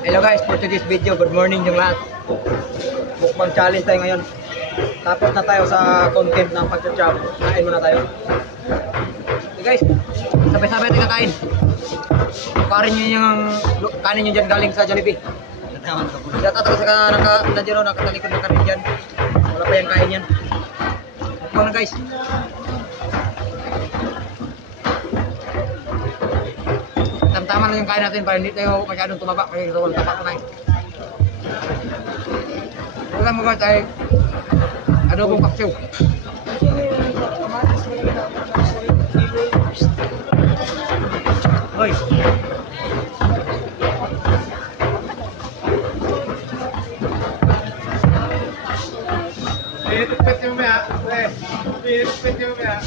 Hello guys, for today's video, good morning yung lahat. Mukbang challenge tayo ngayon. Tapos na tayo sa content ng pag-chop. Kain muna tayo. Okay guys, sabay-sabay tayo kakain. Parin nyo yung kanin nyo dyan galing sa Jollibee. Shout out sa nakatalikod na kanin dyan. Wala pa yung kain yan. Mukbang na guys. Tama lang yung kain natin para hindi tayo masyadong tumaba kasi ito walang tapak na eh. Wala mo guys ay adobong paksiw. Hoy! Pinipit yung maya. Pinipit yung maya.